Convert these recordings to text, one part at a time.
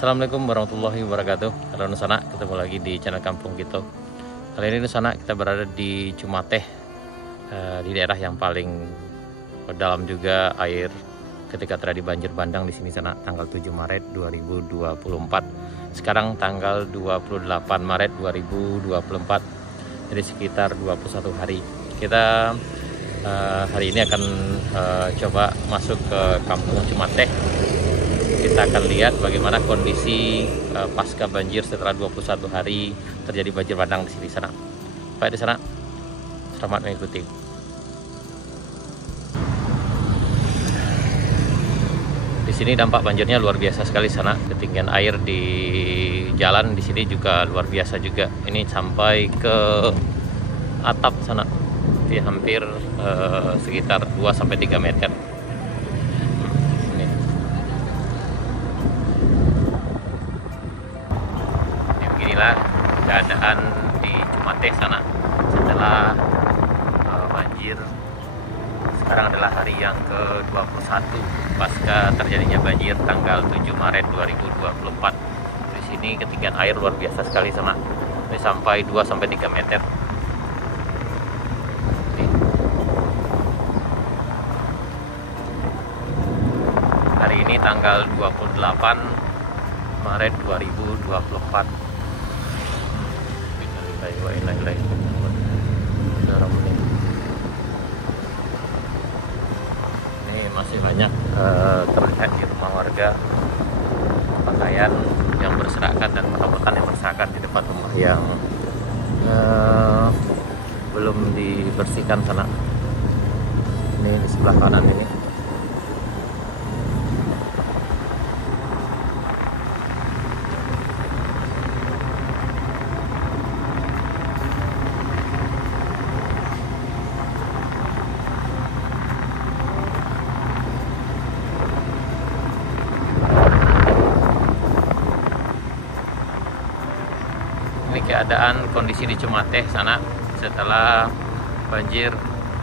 Assalamualaikum warahmatullahi wabarakatuh. Halo Nusana, ketemu lagi di channel Kampung Kita. Kali ini Nusana kita berada di Cumateh, di daerah yang paling dalam juga air ketika terjadi banjir bandang di sini sana tanggal 7 Maret 2024. Sekarang tanggal 28 Maret 2024. Jadi sekitar 21 hari. Kita hari ini akan coba masuk ke Kampung Cumateh. Kita akan lihat bagaimana kondisi pasca banjir setelah 21 hari terjadi banjir bandang di sini sana. Baik di sana, selamat mengikuti. Di sini dampak banjirnya luar biasa sekali sana. Ketinggian air di jalan di sini juga luar biasa juga. Ini sampai ke atap sana, di hampir sekitar 2-3 meter. Inilah keadaan di Cumateh sana setelah banjir. Sekarang adalah hari yang ke-21 pasca terjadinya banjir tanggal 7 Maret 2024. Di sini ketinggian air luar biasa sekali sana. Ini sampai 2-3 meter. Hari ini tanggal 28 Maret 2024. Ini masih banyak terlihat di rumah warga pakaian yang berserakan dan perawatan yang berserakan di depan rumah yang belum dibersihkan sana. Ini di sebelah kanan ini. Ini keadaan kondisi di Cumateh sana setelah banjir,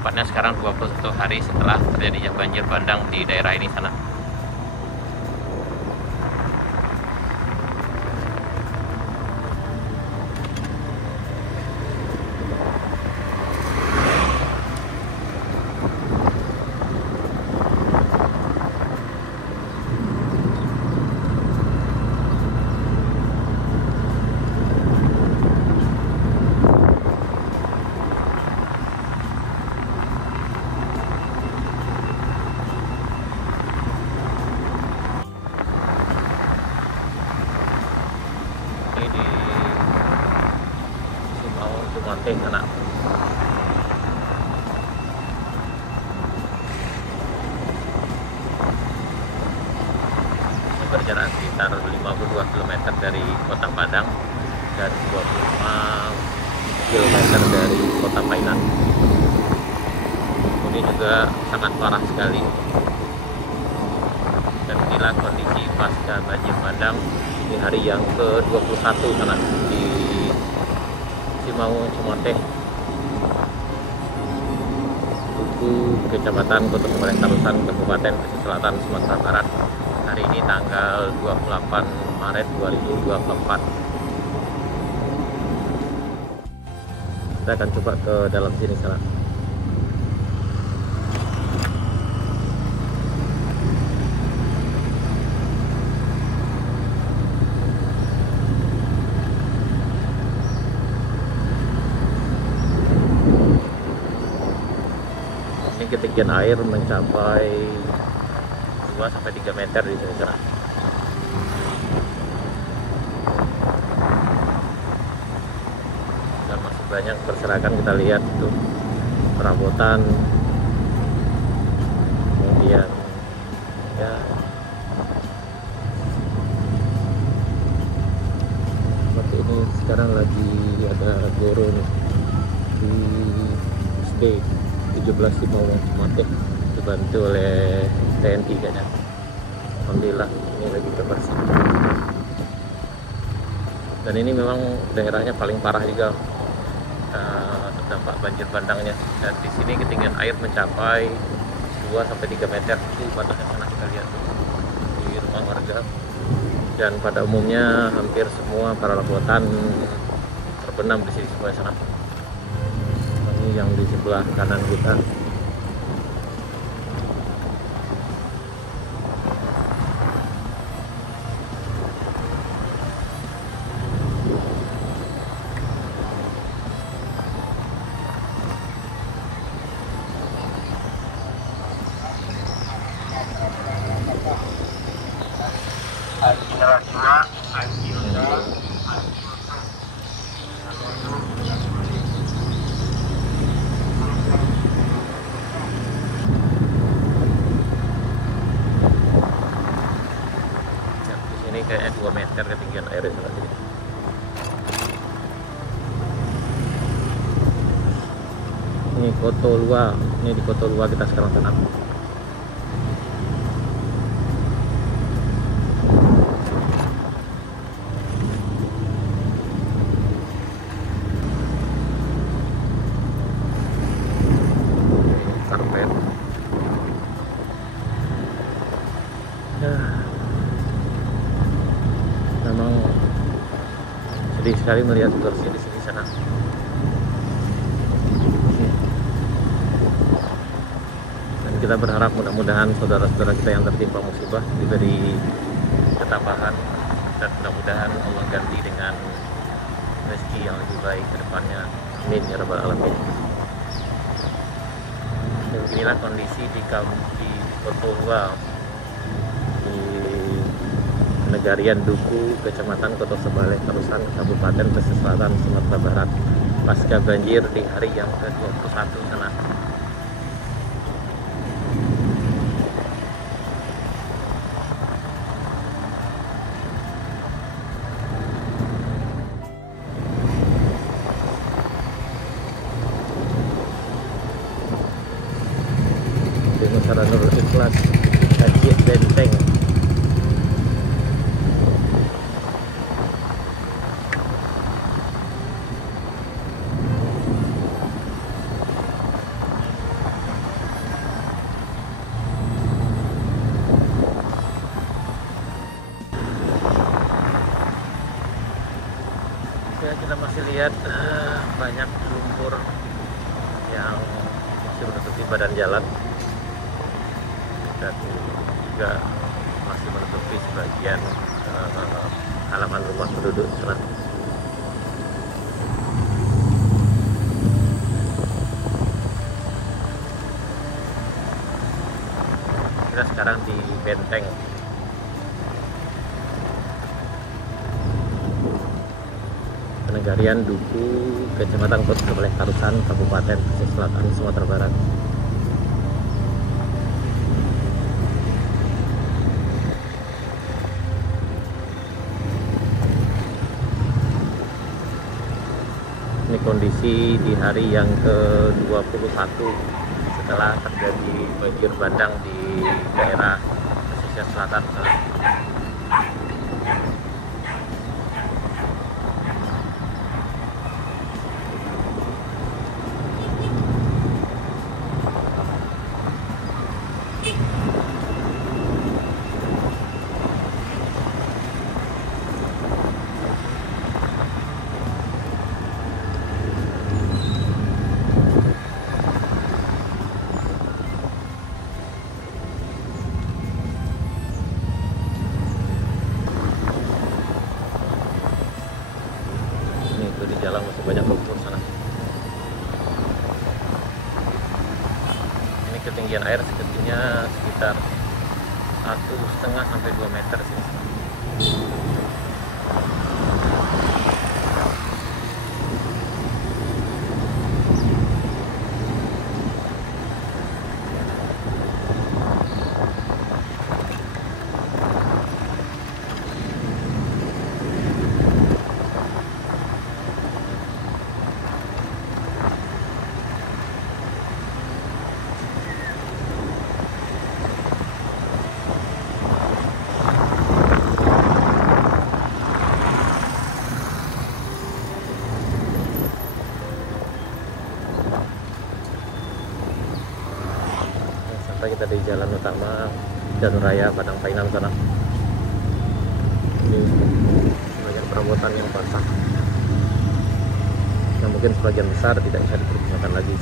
tepatnya sekarang 21 hari setelah terjadinya banjir bandang di daerah ini sana. Di Simaung Cumateh sana. Ini berjarak sekitar 52 km dari Kota Padang dan 25 km dari Kota Painan. Ini juga sangat parah sekali. Dan inilah kondisi pasca banjir bandang di hari yang ke-21 sana di Simaung Cumateh, Tugu, Kecamatan Kota Tarusan, Kabupaten Pesisir Selatan, Sumatera Barat. Hari ini tanggal 28 Maret 2024. Kita akan coba ke dalam sini sana. Ketinggian air mencapai 2-3 meter di sini sana. Dan masih banyak berserakan, kita lihat tuh perabotan, kemudian ya seperti ini. Sekarang lagi ada goro nih di SD 17 Simaung Cumateh, dibantu oleh TNI kayaknya. Alhamdulillah ini lagi bersih. Dan ini memang daerahnya paling parah juga terdampak banjir bandangnya. Dan di sini ketinggian air mencapai 2-3 meter. Itu batasnya sana kita lihat di rumah warga. dan pada umumnya hampir semua para lautan terbenam di sini sebelah sana. Ini yang di sebelah kanan kita. Ini kayaknya 2 meter ketinggian air di sana sini. Ini Kotolua, ini di Kotolua kita sekarang tenang. Karpet. Memang sedih sekali melihat situasi di sini sana. Dan kita berharap mudah-mudahan saudara-saudara kita yang tertimpa musibah diberi ketabahan, dan mudah-mudahan Allah ganti dengan rezeki yang lebih baik ke depannya. Amin ya rabbal alamin. Dan inilah kondisi di Kotolua, di Negarian Duku, Kecamatan Kota Sebaleh, Tarusan, Kabupaten Pesisir Selatan, Sumatera Barat, pasca banjir di hari yang ke-21 sana. Di Nusara Nurul Ikhlas, Haji Benteng. Ya, kita masih lihat banyak lumpur yang masih menutupi badan jalan, dan juga masih menutupi sebagian halaman rumah penduduk sana. Kita sekarang di Benteng. Negarian Duku, Kecamatan Kota Sebaleh, Tarusan, Kabupaten Pesisir Selatan, Sumatera Barat. Ini kondisi di hari yang ke-21 setelah terjadi banjir bandang di daerah pesisir selatan. Jalan masih banyak lumpur sana. Ini ketinggian air sekitarnya sekitar 1,5 sampai 2 meter sini. Kita di jalan utama Jalan Raya Padang Painan sana. Ini perabotan yang basah yang mungkin sebagian besar tidak bisa dipergunakan lagi.